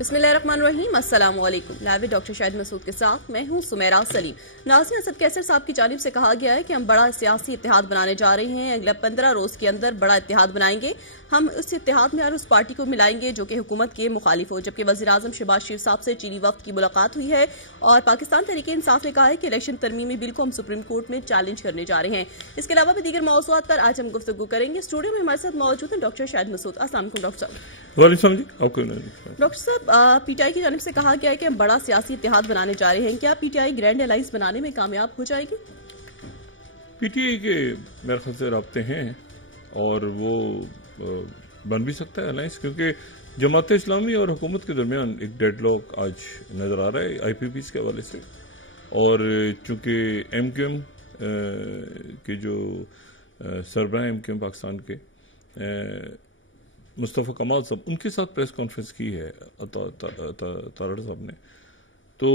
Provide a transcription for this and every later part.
बिस्मिल्लाहिर्रहमानिर्रहीम, अस्सलाम वालेकुम। लाइव डॉक्टर शाहिद मसूद के साथ मैं हूं सुमेरा सलीम। नाज़रीन, असद कैसर साहब की जानिब से कहा गया है कि हम बड़ा सियासी इत्तेहाद बनाने जा रहे हैं। अगले 15 रोज के अंदर बड़ा इत्तेहाद बनाएंगे। हम उस इत्तेहाद में हर उस पार्टी को मिलाएंगे जो कि हुकूमत के मुखालिफ हो। जबकि वज़ीर आज़म शहबाज शरीफ साहब से चीनी वफ्द की मुलाकात हुई है और पाकिस्तान तहरीक इंसाफ ने कहा है कि इलेक्शन तरमीमी बिल को हम सुप्रीम कोर्ट में चैलेंज करने जा रहे हैं। इसके अलावा भी दीगर मौज़ूआत पर आज हम गुफ्तगू करेंगे। स्टूडियो में हमारे साथ मौजूद है डॉक्टर शाहिद मसूद। अस्सलाम वालेकुम डॉक्टर साहब। डॉक्टर साहब, पीटीआई की जानिब से कहा गया है कि हम बड़ा सियासी इत्तेहाद बनाने जा रहे हैं। क्या पीटीआई ग्रैंड अलायंस बनाने में कामयाब हो जाएगी? पीटीआई के मेरे ख्याल से राब्ते हैं और वो बन भी सकता है अलायंस, क्योंकि जमात इस्लामी और हुकूमत के दरमियान एक डेडलॉक आज नज़र आ रहा है आईपीपीस के हवाले से। और चूँकि एमक्यूएम के जो सरबराह एमक्यूएम पाकिस्तान के मुस्तफ़ा कमाल साहब, उनके साथ प्रेस कॉन्फ्रेंस की है तारड़ साहब ने, तो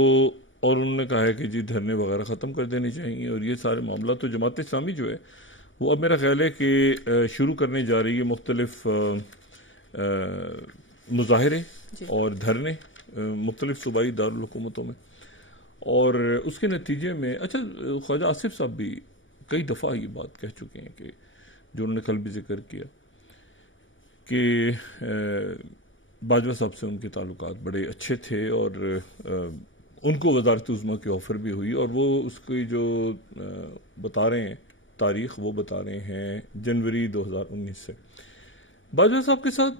और उन्होंने कहा है कि जी धरने वगैरह ख़त्म कर देने चाहिए और ये सारे मामला। तो जमात इस्लामी जो है वो अब मेरा ख्याल है कि शुरू करने जा रही है मुख्तलिफ मुजाहरे और धरने मुख्तलिफ सूबाई दारुल हुकूमतों में। और उसके नतीजे में अच्छा, ख्वाजा आसिफ साहब भी कई दफ़ा ये बात कह चुके हैं कि जो उन्होंने कल भी जिक्र किया कि बाजवा साहब से उनके ताल्लुकात बड़े अच्छे थे और उनको वज़ारत उज़्मा की ऑफ़र भी हुई। और वो उसकी जो बता रहे हैं तारीख़, वो बता रहे हैं जनवरी 2019 से। बाजवा साहब के साथ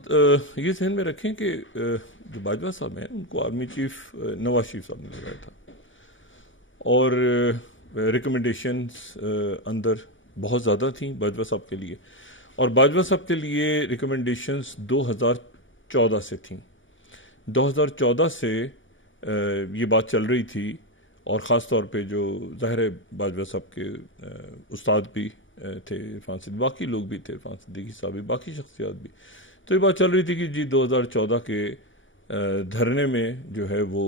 ये ज़हन में रखें कि जो बाजवा साहब हैं उनको आर्मी चीफ नवाज शरीफ साहब ने लगाया था और रिकमेंडेशंस अंदर बहुत ज़्यादा थी बाजवा साहब के लिए। और बाजवा साहब के लिए रिकमेंडेशंस 2014 से थी। 2014 से ये बात चल रही थी और ख़ास तौर पे जो ज़ाहिर है बाजवा साहब के उस्ताद भी थे इरफान सिद्दीकी, बाकी लोग भी थे, इरफान सिद्दीकी साहब भी, बाकी शख्सियात भी। तो ये बात चल रही थी कि जी 2014 के धरने में जो है वो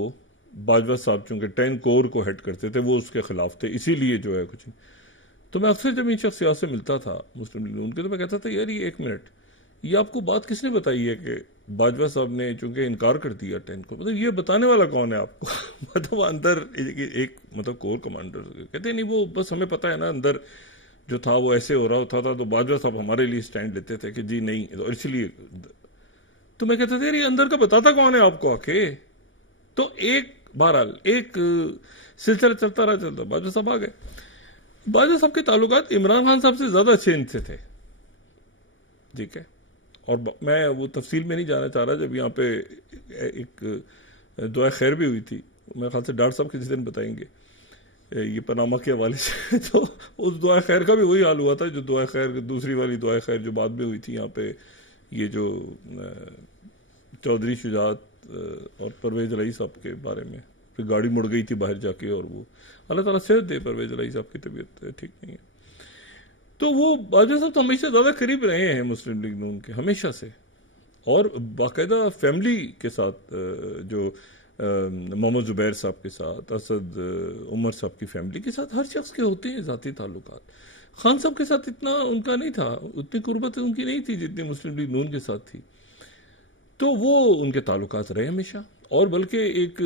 बाजवा साहब चूँकि 10 कोर को हेड करते थे, वो उसके ख़िलाफ़ थे, इसीलिए जो है कुछ। तो मैं अक्सर जब इन शख्सियात से मिलता था मुस्लिम लीग उनके, तो मैं कहता था यार ये एक मिनट, ये आपको बात किसने बताई है कि बाजवा साहब ने चूंकि इनकार कर दिया 10 को, मतलब ये बताने वाला कौन है आपको? मतलब अंदर एक मतलब कोर कमांडर कहते नहीं, वो बस हमें पता है ना अंदर जो था वो ऐसे हो रहा होता था, तो बाजवा साहब हमारे लिए स्टैंड लेते थे कि जी नहीं, और इसलिए। तो मैं कहता था यार ये अंदर का बताता कौन है आपको आके? तो एक बहरहाल एक सिलसिला चलता रहा, बाजवा साहब आ गए। बाजवा साहब के ताल्लुकात इमरान खान साहब से ज़्यादा अच्छे इनसे थे, ठीक है। और मैं वो तफसील में नहीं जाना चाह रहा। जब यहाँ पे एक दुआ खैर भी हुई थी, मेरे ख्याल से डॉक्टर साहब किसी दिन बताएंगे ये पनामा के हवाले से, तो उस दुआ खैर का भी वही हाल हुआ था जो दुआ खैर, दूसरी वाली दुआ खैर जो बाद में हुई थी यहाँ पे, ये जो चौधरी शुजात और परवेज इलाही साहब के बारे में, फिर गाड़ी मुड़ गई थी बाहर जाके, और वो अल्लाह ताला सेहत दे, परवेज इलाही साहब की तबीयत ठीक नहीं है। तो वो बाजवा साहब तो हमेशा ज़्यादा करीब रहे हैं मुस्लिम लीग नून के, हमेशा से। और बाकायदा फैमिली के साथ जो मोहम्मद जुबैर साहब के साथ, असद उमर साहब की फैमिली के साथ, हर शख्स के होते हैं ज़ाती ताल्लुकात। खान साहब के साथ इतना उनका नहीं था, उतनी कुर्बत उनकी नहीं थी जितनी मुस्लिम लीग नून के साथ थी। तो वो उनके ताल्लुकात रहे हमेशा। और बल्कि एक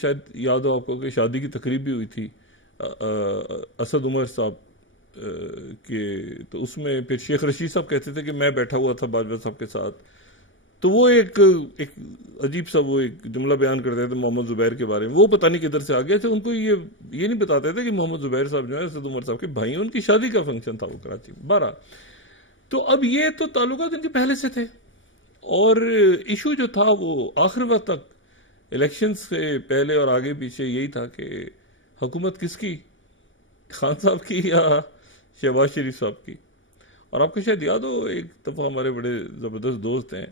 शायद याद हो आपको कि शादी की तकरीब भी हुई थी असद उमर साहब के, तो उसमें फिर शेख रशीद साहब कहते थे कि मैं बैठा हुआ था बाजवा साहब के साथ। तो वो एक अजीब सा वो एक जुमला बयान करते थे मोहम्मद जुबैर के बारे में, वो पता नहीं किधर से आ गया था। उनको ये नहीं बताते थे कि मोहम्मद जुबैर साहब जो है असद उमर साहब के भाई, उनकी शादी का फंक्शन था वो कराची में 12। तो अब ये तो ताल्लुकात इनके पहले से थे। और इशू जो था वो आखिर वक्त तक इलेक्शन से पहले और आगे पीछे यही था कि हुकूमत किसकी, खान साहब की या शहबाज शरीफ साहब की। और आपको शायद याद हो एक दफ़ा हमारे बड़े ज़बरदस्त दोस्त हैं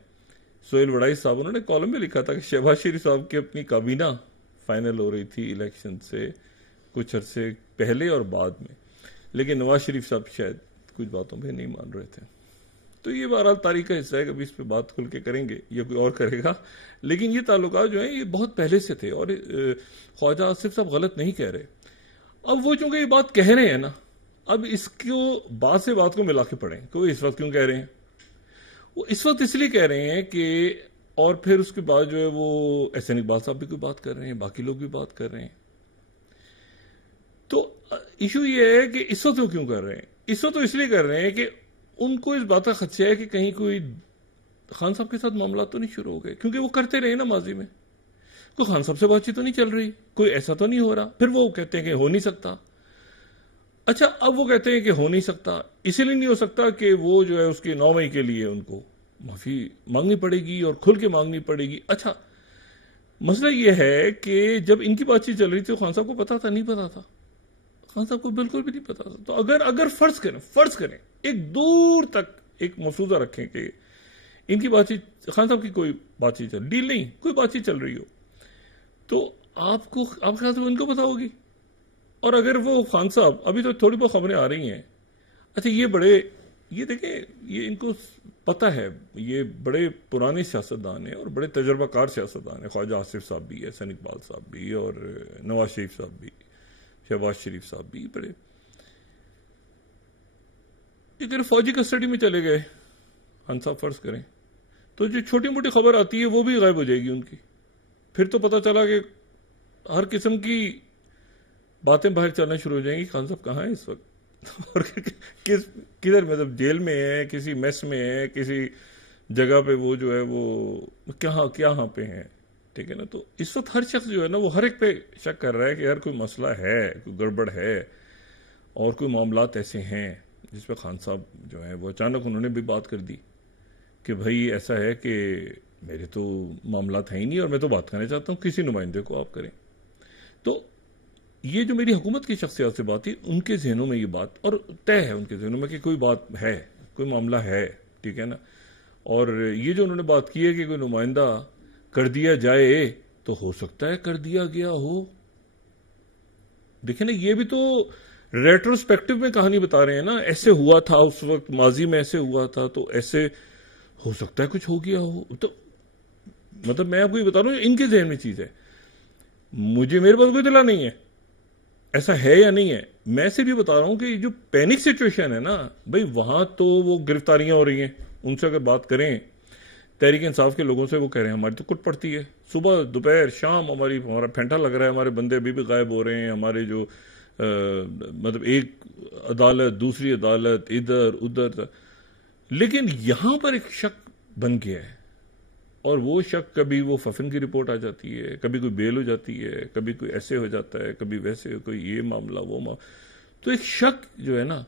सोहेल वड़ाई साहब, उन्होंने कॉलम में लिखा था कि शहबाज शरीफ साहब की अपनी काबीना फाइनल हो रही थी इलेक्शन से कुछ अरसे पहले और बाद में, लेकिन नवाज शरीफ साहब शायद कुछ बातों में नहीं मान रहे थे। तो ये बहरहाल तारीख का हिस्सा है, कभी इस पर बात खुल के करेंगे या कोई और करेगा। लेकिन ये ताल्लुकात जो हैं ये बहुत पहले से थे और ख्वाजा आसिफ साहब गलत नहीं कह रहे। अब वो चूंकि ये बात कह रहे हैं ना, अब इसको बात से बात को मिला के पढ़ें कि वो इस वक्त क्यों कह रहे हैं। वो इस वक्त इसलिए कह रहे हैं कि और फिर उसके बाद जो है वो एहसन इकबाल साहब भी कोई बात कर रहे हैं, बाकी लोग भी बात कर रहे हैं। तो इशू ये है कि इस वक्त वो क्यों कर रहे हैं? इस वक्त तो इसलिए कर रहे हैं कि उनको इस बात का खदशा है कि कहीं कोई खान साहब के साथ मामला तो नहीं शुरू हो गए, क्योंकि वो करते रहे ना माजी में। कोई खान साहब से बातचीत तो नहीं चल रही, कोई ऐसा तो नहीं हो रहा, फिर वो कहते हैं कि हो नहीं सकता। अच्छा, अब वो कहते हैं कि हो नहीं सकता, इसीलिए नहीं हो सकता कि वो जो है उसके 9 मई के लिए उनको माफी मांगनी पड़ेगी और खुल के मांगनी पड़ेगी। अच्छा, मसला ये है कि जब इनकी बातचीत चल रही थी तो खान साहब को पता था? नहीं पता था, खान साहब को बिल्कुल भी नहीं पता था। तो अगर फर्ज करें एक दूर तक एक मफरूजा रखें कि इनकी बातचीत, खान साहब की कोई बातचीत चल, डील नहीं, कोई बातचीत चल रही हो, तो आपके ख्याल से इनको पता होगी? और अगर वो खान साहब, अभी तो थोड़ी बहुत खबरें आ रही हैं, अच्छा ये देखें, ये इनको पता है, ये बड़े पुराने सियासतदान हैं और बड़े तजर्बाकार सियासतदान हैं। ख्वाजा आसिफ साहब भी, एहसन इकबाल साहब भी, और नवाज शरीफ साहब भी, शहबाज शरीफ साहब भी, बड़े। अगर फौजी कस्टडी में चले गए खान साहब फर्ज करें, तो जो छोटी मोटी खबर आती है वो भी गायब हो जाएगी उनकी। फिर तो पता चला कि हर किस्म की बातें बाहर चलना शुरू हो जाएंगी, खान साहब कहाँ हैं इस वक्त और किधर, मतलब जेल में है, किसी मेस में है, किसी जगह पे वो जो है वो क्या पे हैं, ठीक है ना। तो इस वक्त हर शख्स जो है ना वो हर एक पे शक कर रहा है कि यार कोई मसला है, कोई गड़बड़ है, और कोई मामलात ऐसे हैं जिस पे खान साहब जो है वो अचानक उन्होंने भी बात कर दी कि भाई ऐसा है कि मेरे तो मामलात हैं ही नहीं और मैं तो बात करना चाहता हूँ, किसी नुमाइंदे को आप करें। तो ये जो मेरी हुकूमत की शख्सियत से बात थी, उनके जहनों में ये बात, और तय है उनके जहनों में कि कोई बात है, कोई मामला है, ठीक है ना। और ये जो उन्होंने बात की है कि कोई नुमाइंदा कर दिया जाए, तो हो सकता है कर दिया गया हो। देखिए ना, ये भी तो रेट्रोस्पेक्टिव में कहानी बता रहे हैं ना, ऐसे हुआ था उस वक्त, माजी में ऐसे हुआ था, तो ऐसे हो सकता है कुछ हो गया हो। तो मतलब मैं आपको ये बता रहा हूं, इनके जहन में चीज है, मेरे पास कोई इत्तला नहीं है ऐसा है या नहीं है। मैं सिर्फ ये बता रहा हूं कि जो पैनिक सिचुएशन है ना भाई, वहां तो वो गिरफ्तारियां हो रही हैं, उनसे अगर बात करें तहरीक इंसाफ के लोगों से, वो कह रहे हैं हमारी तो कुट पड़ती है, सुबह दोपहर शाम हमारा फेंटा लग रहा है, हमारे बंदे अभी भी गायब हो रहे हैं, हमारे जो मतलब एक अदालत दूसरी अदालत, इधर उधर। लेकिन यहां पर एक शक बन गया है, और वो शक कभी वो फफन की रिपोर्ट आ जाती है, कभी कोई बेल हो जाती है, कभी कोई ऐसे हो जाता है, कभी वैसे, कोई ये मामला वो मामला। तो एक शक जो है ना,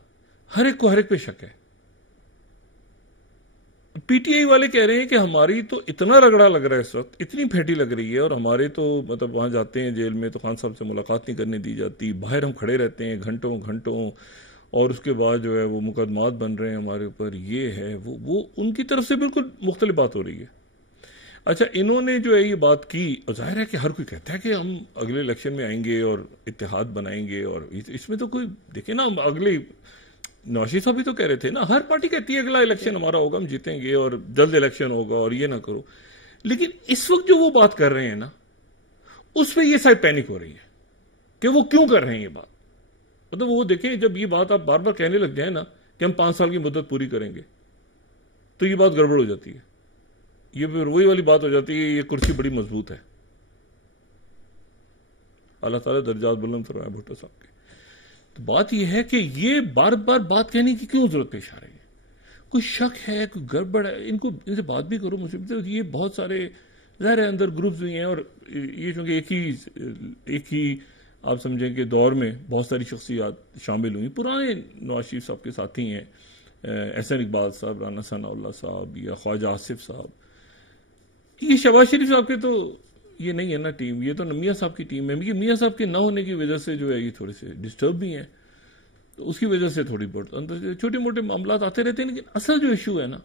हर एक पे शक है। पीटीआई वाले कह रहे हैं कि हमारी तो इतना रगड़ा लग रहा है इस वक्त, इतनी फेटी लग रही है, और हमारे तो मतलब वहां जाते हैं जेल में तो खान साहब से मुलाकात नहीं करने दी जाती, बाहर हम खड़े रहते हैं घंटों घंटों, और उसके बाद जो है वो मुकदमात बन रहे हैं हमारे ऊपर, ये है वो उनकी तरफ से बिल्कुल मुख्तलिफ बात हो रही है। अच्छा, इन्होंने जो है ये बात की, और जाहिर है कि हर कोई कहता है कि हम अगले इलेक्शन में आएंगे और इत्तेहाद बनाएंगे, और इसमें तो कोई देखे ना, अगले नौशी साहब भी तो कह रहे थे ना, हर पार्टी कहती है अगला इलेक्शन हमारा होगा, हम जीतेंगे और जल्द इलेक्शन होगा और ये ना करो। लेकिन इस वक्त जो वो बात कर रहे हैं ना, उस पर ये शायद पैनिक हो रही है कि वो क्यों कर रहे हैं ये बात। मतलब वो देखें, जब ये बात आप बार बार कहने लग जाए ना कि हम 5 साल की मुद्दत पूरी करेंगे, तो ये बात गड़बड़ हो जाती है, ये फिर वही वाली बात हो जाती है, ये कुर्सी बड़ी मजबूत है। अल्लाह ताला दर्जात बुलंद फरमाए भुट्टो साहब के। तो बात यह है कि ये बार बार बात कहने की क्यों जरूरत पेश आ रही है? कोई शक है, कोई गड़बड़ है, इनसे बात भी करो मुझसे। तो ये बहुत सारे ज़ाहिर है अंदर ग्रुप्स भी हैं, और ये चूंकि एक ही आप समझें कि दौर में बहुत सारी शख्सियात शामिल हुई, पुराने नवाज शरीफ साहब के साथी हैं, एहसन इकबाल साहब, राना सनाउल्लाह साहब, या ख्वाजा आसिफ साहब। ये शहबाज शरीफ साहब के तो ये नहीं है ना टीम, ये तो मियाँ साहब की टीम है। ये मियाँ साहब के ना होने की वजह से जो है ये थोड़े से डिस्टर्ब भी हैं, तो उसकी वजह से थोड़ी बहुत अंदर छोटे मोटे मामला आते रहते हैं। लेकिन असल जो इशू है ना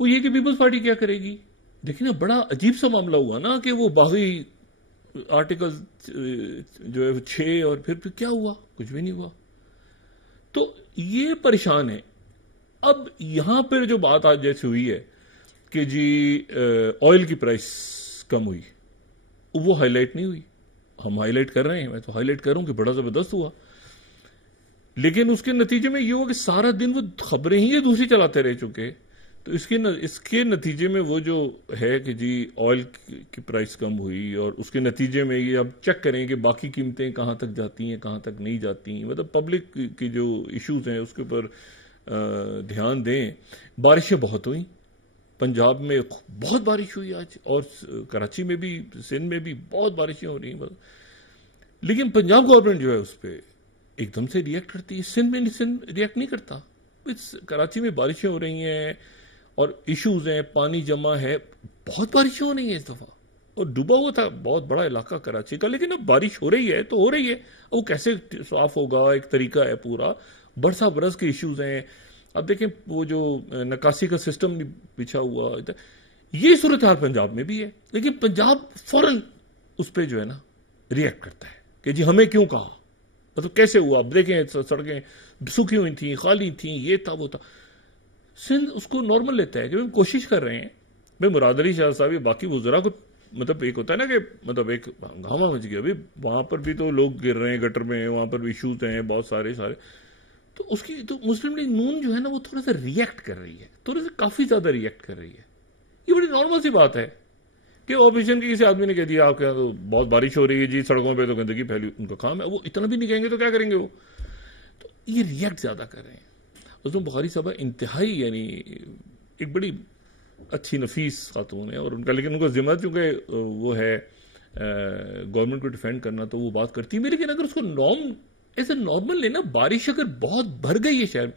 वो ये कि पीपल्स पार्टी क्या करेगी। देखिए ना, बड़ा अजीब सा मामला हुआ ना कि वो बागी आर्टिकल जो है 6, और फिर क्या हुआ, कुछ भी नहीं हुआ। तो ये परेशान है। अब यहां पर जो बात आज जैसे हुई है कि जी ऑयल की प्राइस कम हुई, वो हाईलाइट नहीं हुई। हम हाईलाइट कर रहे हैं, मैं तो हाईलाइट कर रहा हूं कि बड़ा जबरदस्त हुआ, लेकिन उसके नतीजे में ये हुआ कि सारा दिन वो खबरें ही ये दूसरी चलाते रह चुके, तो इसके नतीजे में वो जो है कि जी ऑयल की प्राइस कम हुई और उसके नतीजे में ये अब चेक करें कि बाकी कीमतें कहाँ तक जाती हैं कहाँ तक नहीं जाती, मतलब पब्लिक की जो इश्यूज हैं उसके ऊपर ध्यान दें। बारिशें बहुत हुई, पंजाब में बहुत बारिश हुई आज, और कराची में भी, सिंध में भी बहुत बारिशें हो रही हैं, लेकिन पंजाब गवर्नमेंट जो है उस पर एकदम से रिएक्ट करती है। सिंध रिएक्ट नहीं करता। कराची में बारिशें हो रही हैं और इश्यूज हैं, पानी जमा है, बहुत बारिशें हो रही हैं इस दफा, और डूबा हुआ था बहुत बड़ा इलाका कराची का, लेकिन अब बारिश हो रही है तो हो रही है। अब वो कैसे साफ होगा, एक तरीका है पूरा, बरसा बरस के इश्यूज हैं। अब देखें वो जो निकासी का सिस्टम नहीं बिछा हुआ, ये सूरत हाल पंजाब में भी है, लेकिन पंजाब फौरन उस पर जो है ना रिएक्ट करता है कि जी हमें क्यों कहा, मतलब कैसे हुआ। अब देखें सड़कें सूखी हुई थी, खाली थी, ये था वो था। सिंध उसको नॉर्मल लेता है कि हम कोशिश कर रहे हैं। भाई मुराद अली शाह साहब, बाकी वज़रा को, मतलब एक होता है ना कि मतलब एक हंगामा मच गया, अभी वहां पर भी तो लोग गिर रहे हैं गटर में, वहां पर भी इशूज हैं बहुत सारे, तो उसकी तो मुस्लिम लीग नून जो है ना वो थोड़ा सा रिएक्ट कर रही है, थोड़ा सा काफी ज्यादा रिएक्ट कर रही है। ये बड़ी नॉर्मल सी बात है कि ऑपोजिशन के किसी आदमी ने कह दिया आपके यहाँ तो बहुत बारिश हो रही है जी, सड़कों पे तो गंदगी फैली, उनका काम है, वो इतना भी नहीं कहेंगे तो क्या करेंगे वो, तो ये रिएक्ट ज्यादा कर रहे हैं। उसमें बुखारी साहब इंतहाई यानी एक बड़ी अच्छी नफीस खातून है, और उनका, लेकिन उनका जिम्मा चूंकि वो है गवर्नमेंट को डिफेंड करना, तो वो बात करती है। लेकिन अगर उसको नॉर्म ऐसे नॉर्मल लेना, बारिश अगर बहुत भर गई है शहर में,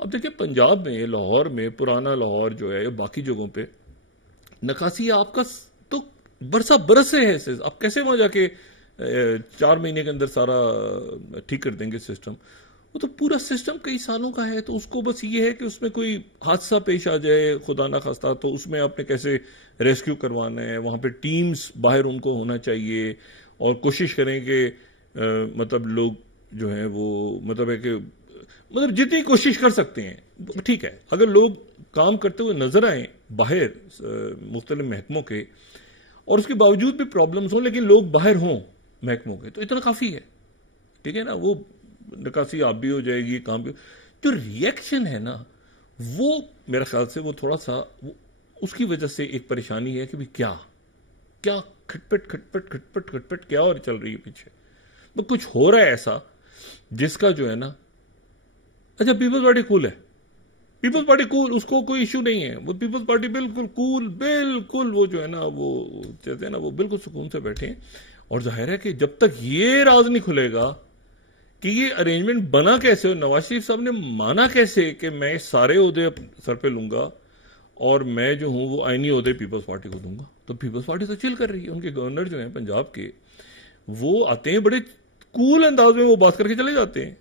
अब देखिए पंजाब में, लाहौर में, पुराना लाहौर जो है, बाकी जगहों पे नकासी आपका तो बरसा बरस से है, आप कैसे वहां जाके 4 महीने के अंदर सारा ठीक कर देंगे सिस्टम। वो तो पूरा सिस्टम कई सालों का है, तो उसको बस ये है कि उसमें कोई हादसा पेश आ जाए खुदा ना खास्ता, तो उसमें आपने कैसे रेस्क्यू करवाना है, वहां पे टीम्स बाहर उनको होना चाहिए, और कोशिश करें कि मतलब लोग जो है वो मतलब है कि मतलब जितनी कोशिश कर सकते हैं, ठीक है, अगर लोग काम करते हुए नजर आए बाहर मुख्तलिफ महकमों के, और उसके बावजूद भी प्रॉब्लम्स हो, लेकिन लोग बाहर हों महकमों के, तो इतना काफी है, ठीक है ना। वो निकासी आप भी हो जाएगी, काम भी। जो रिएक्शन है ना, वो मेरे ख्याल से वो थोड़ा सा उसकी वजह से एक परेशानी है कि भी क्या क्या खटपट खटपट खटपट खटपट क्या और चल रही है पीछे, तो कुछ हो रहा है ऐसा जिसका जो है ना, अच्छा पीपल्स पार्टी कूल है, पीपल्स पार्टी कूल, उसको कोई इश्यू नहीं है, वो पीपल्स पार्टी बिल्कुल कूल, बिल्कुल वो जो है ना वो कहते हैं ना वो बिल्कुल सुकून से बैठे हैं। और जाहिर है कि जब तक ये राज नहीं खुलेगा कि ये अरेंजमेंट बना कैसे, और नवाज शरीफ साहब ने माना कैसे कि मैं सारे ओहदे सर पे लूंगा और मैं जो हूं वो आईनी ओहदे पीपल्स पार्टी को दूंगा, तो पीपल्स पार्टी तो चिल कर रही है। उनके गवर्नर जो है पंजाब के, वो आते हैं बड़े कूल अंदाज में वो बात करके चले जाते हैं।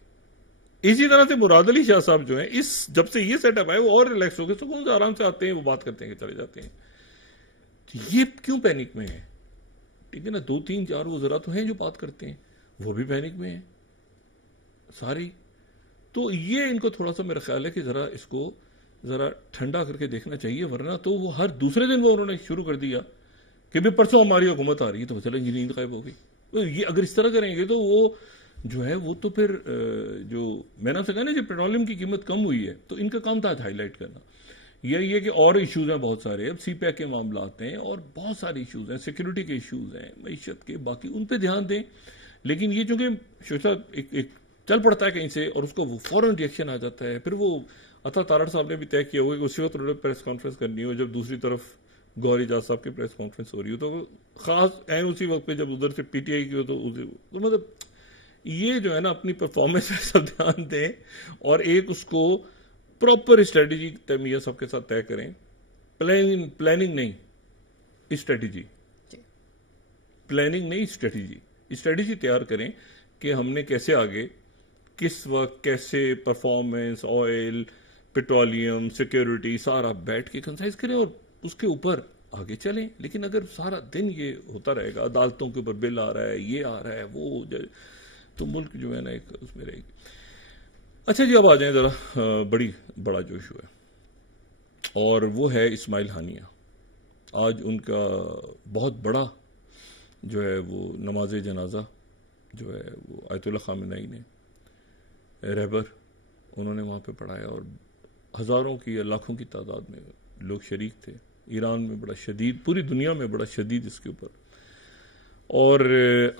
इसी तरह से मुराद अली शाह साहब जो है, इस जब से ये सेटअप है वो और रिलैक्स हो गए, सुकून से आराम से आते हैं, वो बात करते हैं कि चले जाते हैं। तो ये क्यों पैनिक में है, ठीक है ना। 2-3-4 वज़रा तो हैं जो बात करते हैं, वो भी पैनिक में है सारी। तो ये इनको थोड़ा सा मेरा ख्याल है कि जरा इसको जरा ठंडा करके देखना चाहिए, वरना तो वो हर दूसरे दिन वो उन्होंने शुरू कर दिया कि भी परसों हमारी हुकूमत आ रही है, तो चलो नींद गायब हो गई। तो ये अगर इस तरह करेंगे तो वो जो है वो तो फिर जो मैंने आपसे कहा ना, जो पेट्रोलियम की कीमत कम हुई है, तो इनका काम था हाईलाइट करना। ये कि और इश्यूज हैं बहुत सारे, अब CPEC के मामला आते हैं और बहुत सारे इश्यूज हैं, सिक्योरिटी के इश्यूज हैं, मईशत के, बाकी उन पे ध्यान दें। लेकिन ये चूंकि शोशा एक चल पड़ता है कहीं से और उसको वो फौरन रिएक्शन आ जाता है, फिर वो अता तारड़ साहब ने भी तय किया हुआ कि उसी वक्त उन्होंने प्रेस कॉन्फ्रेंस करनी हो जब दूसरी तरफ गौहर एजाज साहब की प्रेस कॉन्फ्रेंस हो रही हो, तो खास एन उसी वक्त पे जब उधर से PTI की हो तो मतलब ये जो है ना अपनी परफॉर्मेंस पे सब ध्यान दें और एक उसको प्रॉपर स्ट्रेटेजी तैमिया सबके साथ तय करें। प्लानिंग नहीं, स्ट्रेटेजी, प्लानिंग नहीं स्ट्रेटेजी तैयार करें कि हमने कैसे आगे, किस वक्त कैसे परफॉर्मेंस, ऑयल, पेट्रोलियम, सिक्योरिटी सारा बैठ के कंसाइज करें और उसके ऊपर आगे चलें। लेकिन अगर सारा दिन ये होता रहेगा, अदालतों के ऊपर बिल आ रहा है, ये आ रहा है, वो, तो मुल्क जो है ना एक उसमें रहेगी। अच्छा जी, अब आ जाए जरा बड़ा जो इशू है, और वो है इस्माइल हानिया। आज उनका बहुत बड़ा जो है वो नमाज जनाजा जो है वो आयतुल्लाह खामेनी ने रहबर उन्होंने वहाँ पे पढ़ाया, और हज़ारों की या लाखों की तादाद में लोग शरीक थे। ईरान में बड़ा शदीद, पूरी दुनिया में बड़ा शदीद इसके ऊपर। और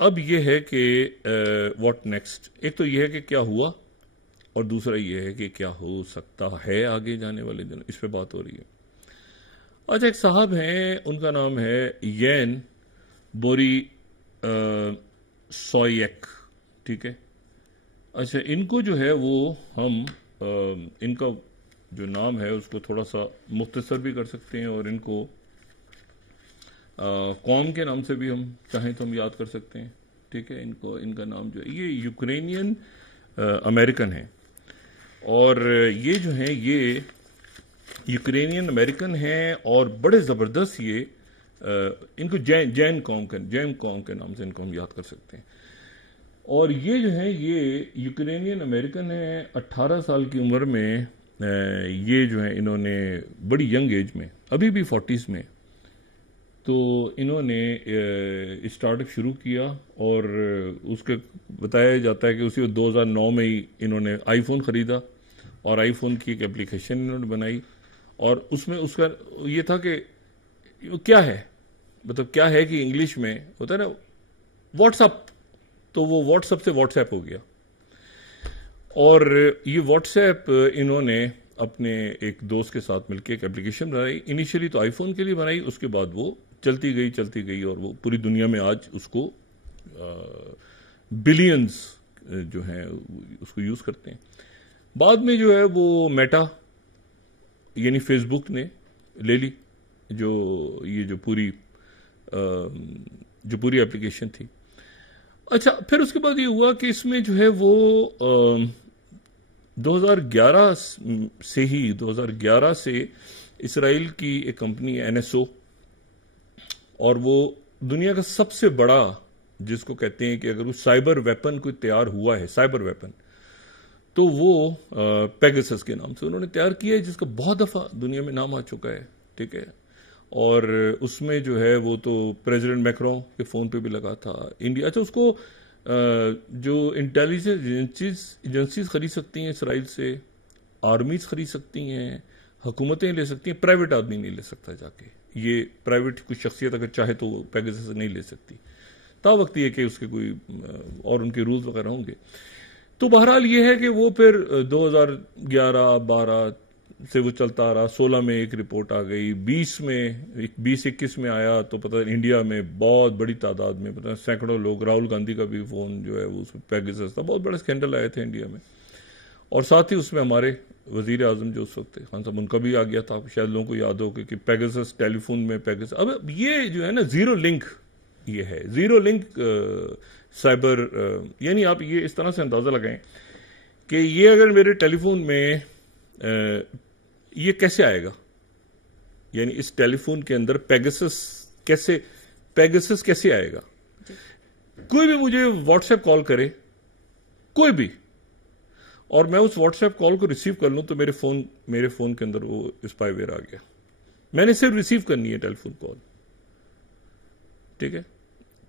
अब ये है कि व्हाट नेक्स्ट, एक तो ये है कि क्या हुआ और दूसरा ये है कि क्या हो सकता है आगे जाने वाले दिनों, इस पे बात हो रही है। अच्छा, एक साहब हैं, उनका नाम है येन बोरी सोयेक, ठीक है। अच्छा, इनको जो है वो हम इनका जो नाम है उसको थोड़ा सा मुख्तसर भी कर सकते हैं और इनको कौम के नाम से भी हम चाहें तो हम याद कर सकते हैं, ठीक है। इनका नाम जो है, ये यूक्रेनियन अमेरिकन है और ये जो है ये यूक्रेनियन अमेरिकन हैं और बड़े ज़बरदस्त ये इनको जैन कौम के नाम से इनको हम याद कर सकते हैं। और ये जो है ये यूक्रेनियन अमेरिकन है, 18 साल की उम्र में ये जो है इन्होंने बड़ी यंग एज में, अभी भी 40s में, तो इन्होंने स्टार्टअप शुरू किया और उसके बताया जाता है कि उसी 2009 में ही इन्होंने आईफोन ख़रीदा और आईफोन की एक एप्लीकेशन इन्होंने बनाई और उसमें उसका ये था कि क्या है, मतलब क्या है कि इंग्लिश में होता है ना व्हाट्सअप, तो वो व्हाट्सअप से व्हाट्सएप हो गया। और ये व्हाट्सएप इन्होंने अपने एक दोस्त के साथ मिलकर एक एप्लीकेशन बनाई। इनिशियली तो आईफोन के लिए बनाई, उसके बाद वो चलती गई और वो पूरी दुनिया में आज उसको बिलियंस जो हैं उसको यूज़ करते हैं। बाद में जो है वो मेटा यानी फेसबुक ने ले ली जो पूरी एप्लीकेशन थी। अच्छा, फिर उसके बाद ये हुआ कि इसमें जो है वो 2011 से इसराइल की एक कंपनी है NSO, और वो दुनिया का सबसे बड़ा, जिसको कहते हैं कि अगर वो साइबर वेपन कोई तैयार हुआ है, साइबर वेपन, तो वो पेगासस के नाम से उन्होंने तैयार किया है, जिसका बहुत दफ़ा दुनिया में नाम आ चुका है, ठीक है। और उसमें जो है वो तो प्रेसिडेंट मैक्रोन के फ़ोन पे भी लगा था इंडिया। अच्छा, उसको जो इंटेलिजेंस एजेंसीज खरीद सकती हैं इसराइल से, आर्मीज खरीद सकती हैं, हुकूमतें ले सकती हैं, प्राइवेट आदमी नहीं ले सकता जाके। ये प्राइवेट कुछ शख्सियत अगर चाहे तो पेगासस से नहीं ले सकती, ता वक्त ये कि उसके कोई और उनके रूल्स वगैरह होंगे। तो बहरहाल ये है कि वो फिर 2011-12 से वो चलता आ रहा। 16 में एक रिपोर्ट आ गई, 20-21 में आया, तो पता इंडिया में बहुत बड़ी तादाद में, पता सैकड़ों लोग, राहुल गांधी का भी फोन जो है वो उसमें पेगासस था, बहुत बड़े स्कैंडल आए थे इंडिया में। और साथ ही उसमें हमारे वजीर आजम जो उस वक्त थे खान साहब, उनका भी आ गया था, शायद लोगों को याद हो कि पेगासस टेलीफोन में पेगासस। अब ये जो है ना जीरो लिंक, ये है जीरो लिंक साइबर, यानी आप ये इस तरह से अंदाजा लगाएं कि ये अगर मेरे टेलीफोन में ये कैसे आएगा, यानी इस टेलीफोन के अंदर पेगासस कैसे आएगा। कोई भी मुझे व्हाट्सएप कॉल करे, कोई भी, और मैं उस व्हाट्सएप कॉल को रिसीव कर लूं, तो मेरे फोन के अंदर वो स्पाईवेयर आ गया। मैंने सिर्फ रिसीव करनी है टेलीफोन कॉल, ठीक है।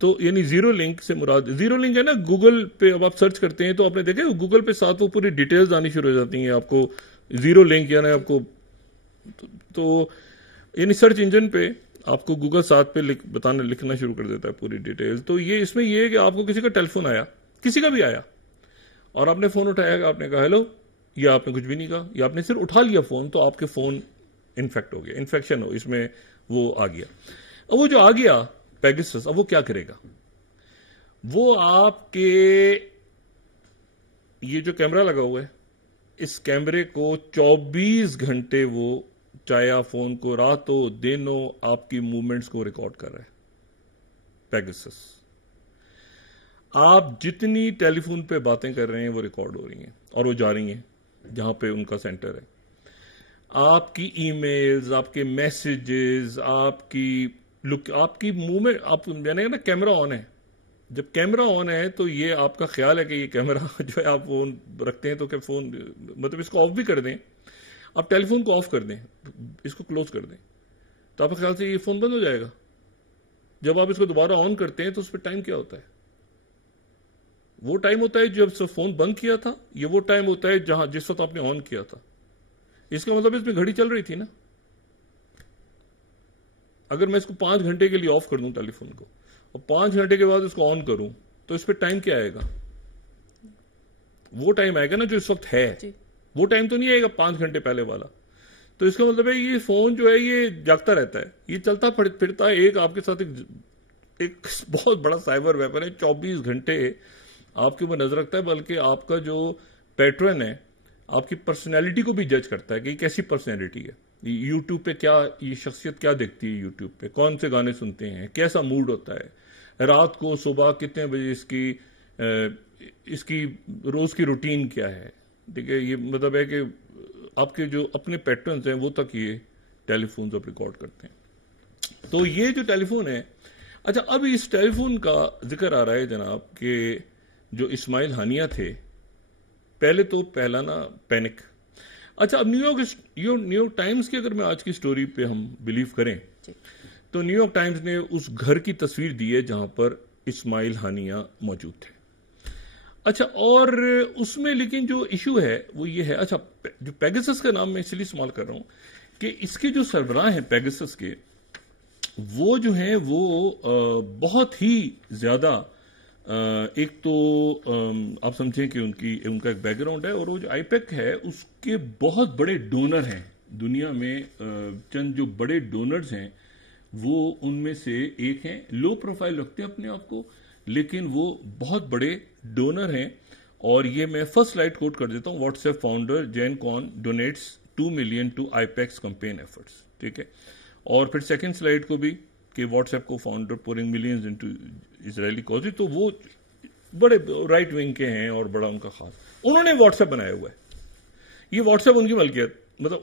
तो यानी जीरो लिंक से मुराद, जीरो लिंक है ना, गूगल पे अब आप सर्च करते हैं तो आपने देखा गूगल पे साथ वो पूरी डिटेल्स आनी शुरू हो जाती हैं आपको, जीरो लिंक यानी आपको, तो यानी सर्च इंजन पे आपको गूगल साथ पे लिखना शुरू कर देता है पूरी डिटेल्स। तो ये इसमें ये है कि आपको किसी का टेलीफोन आया, किसी का भी आया, और आपने फोन उठाया, आपने कहा हेलो, या आपने कुछ भी नहीं कहा, या आपने सिर्फ उठा लिया फोन, तो आपके फोन इन्फेक्ट हो गया, इन्फेक्शन हो इसमें वो आ गया। अब वो जो आ गया पेगासस, अब वो क्या करेगा, वो आपके ये जो कैमरा लगा हुआ है, इस कैमरे को 24 घंटे वो, चाहे आप फोन को रातों दिनों आपकी मूवमेंट्स को रिकॉर्ड कर रहा है पेगासस। आप जितनी टेलीफोन पे बातें कर रहे हैं वो रिकॉर्ड हो रही हैं और वो जा रही हैं जहां पे उनका सेंटर है। आपकी ईमेल्स, आपके मैसेजेस, आपकी मूवमेंट, आप जानेंगे ना कैमरा ऑन है, जब कैमरा ऑन है तो ये आपका ख्याल है कि ये कैमरा जो है आप फोन रखते हैं तो क्या फोन, मतलब इसको ऑफ भी कर दें, आप टेलीफोन को ऑफ कर दें, इसको क्लोज कर दें, तो आपके ख्याल से ये फोन बंद हो जाएगा। जब आप इसको दोबारा ऑन करते हैं तो उस पर टाइम क्या होता है, वो टाइम होता है जब फोन बंद किया था, ये वो टाइम होता है जिस वक्त आपने ऑन किया था। इसका मतलब इसमें घड़ी चल रही थी ना। अगर मैं इसको 5 घंटे के लिए ऑफ कर दूं टेलीफोन को और 5 घंटे के बाद इसको ऑन करूं तो इस पर टाइम क्या आएगा? वो टाइम आएगा ना जो इस वक्त है, वो टाइम तो नहीं आएगा 5 घंटे पहले वाला। तो इसका मतलब है ये फोन जो है ये जागता रहता है, ये चलता फिरता है, एक आपके साथ एक बहुत बड़ा साइबर वेपन है। 24 घंटे आपके ऊपर नजर रखता है, बल्कि आपका जो पैटर्न है आपकी पर्सनैलिटी को भी जज करता है कि कैसी पर्सनैलिटी है। यूट्यूब पे क्या, ये शख्सियत क्या देखती है, यूट्यूब पे कौन से गाने सुनते हैं, कैसा मूड होता है, रात को सुबह कितने बजे इसकी रोज की रूटीन क्या है। ठीक है, ये मतलब है कि आपके जो अपने पैटर्न्स हैं वो तक ये टेलीफोन अब रिकॉर्ड करते हैं। तो ये जो टेलीफोन है, अच्छा अब इस टेलीफोन का जिक्र आ रहा है जनाब कि जो इस्माइल हानिया थे, पहले तो पहला ना पैनिक। अच्छा अब न्यूयॉर्क टाइम्स की अगर मैं आज की स्टोरी पे हम बिलीव करें तो न्यूयॉर्क टाइम्स ने उस घर की तस्वीर दी है जहां पर इस्माइल हानिया मौजूद थे। अच्छा और उसमें लेकिन जो इशू है वो ये है, अच्छा जो पेगासस का नाम मैं इसलिए इस्तेमाल कर रहा हूं कि इसके जो सरबराह हैं पेगासस के, वो जो हैं वो बहुत ही ज्यादा, एक तो आप समझें कि उनका एक बैकग्राउंड है, और वो जो आईपैक है उसके बहुत बड़े डोनर हैं दुनिया में। चंद जो बड़े डोनर्स हैं वो उनमें से एक हैं, लो प्रोफाइल रखते हैं अपने आप को, लेकिन वो बहुत बड़े डोनर हैं। और ये मैं फर्स्ट स्लाइड कोट कर देता हूं, WhatsApp founder Jan Koum donates 2 million to IPAC's campaign efforts. ठीक है, और फिर सेकंड स्लाइड को भी कि व्हाट्सएप को founder pouring millions into Israeli cause, तो वो बड़े राइट विंग के हैं और बड़ा उनका खास, उन्होंने व्हाट्सएप बनाया हुआ है, ये व्हाट्सएप उनकी मलकियत, मतलब